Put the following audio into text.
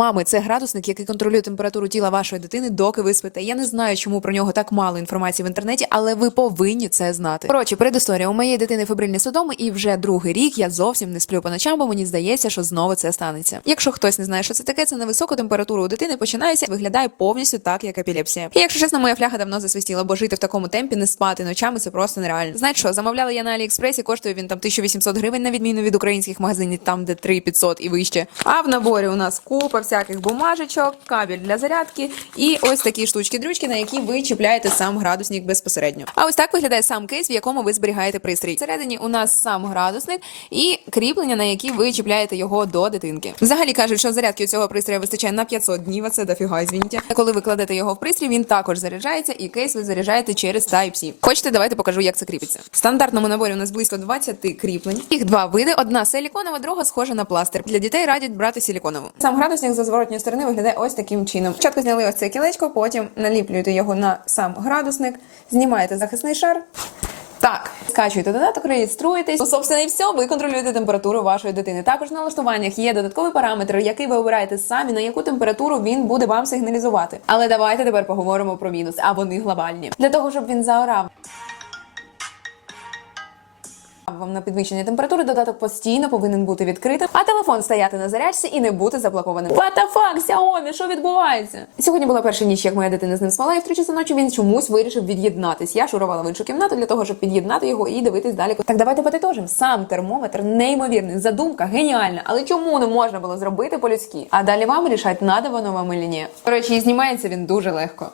мами це градусник, який контролює температуру тіла вашої дитини, доки ви спите. Я не знаю, чому про нього так мало інформації в інтернеті, але ви повинні це знати. Коротше, передісторія. у моєї дитини фебрильні судоми, і вже другий рік я зовсім не сплю по ночам, бо мені здається, що знову це станеться. Якщо хтось не знає, що це таке, це на високу температуру у дитини починається, виглядає повністю так, як епілепсія. І якщо чесно, моя фляга давно засвистіла, бо жити в такому темпі, не спати ночами це просто нереально. Знаєте що, замовляла я на Аліекспресі, коштує він там 1800 гривень, на відміну від українських магазинів, там де 3500 і вище. А в наборі у нас купа всяких бумажечок, кабель для зарядки і ось такі штучки-дрючки, на які ви чіпляєте сам градусник безпосередньо. А ось так виглядає сам кейс, в якому ви зберігаєте пристрій. Всередині у нас сам градусник і кріплення, на які ви чіпляєте його до дитинки. Взагалі кажуть, що зарядки у цього пристрою вистачає на 500 днів. а Це дофіга, звініть. Коли ви кладете його в пристрій, він також заряджається, і кейс ви заряджаєте через Type-C. Хочете, давайте покажу, як це кріпиться. В стандартному наборі у нас близько 20 кріплень. Їх два види: одна силіконова, друга схожа на пластир. Для дітей радять брати силіконову. Сам градусник за зворотньої сторони виглядає ось таким чином. Спочатку зняли ось це кілечко, потім наліплюєте його на сам градусник, знімаєте захисний шар. Так, скачуєте додаток, реєструєтесь. Ну, собственно, і все, ви контролюєте температуру вашої дитини. Також на налаштуваннях є додатковий параметр, який ви обираєте самі, на яку температуру він буде вам сигналізувати. Але давайте тепер поговоримо про мінус, а вони глобальні. Для того, щоб він заорав. Вам на підвищення температури додаток постійно повинен бути відкритим, а телефон стояти на зарядці і не бути заблокованим. What Xiaomi, що відбувається? Сьогодні була перша ніч, як моя дитина з ним спала, і в три часа ночі він чомусь вирішив від'єднатись. Я шурувала в іншу кімнату для того, щоб під'єднати його і дивитись далі. Так давайте потитожимо. Сам термометр неймовірний, задумка геніальна. Але чому не можна було зробити по-людськи? А далі вам рішать, надо вам чи ні. До і знімається він дуже легко.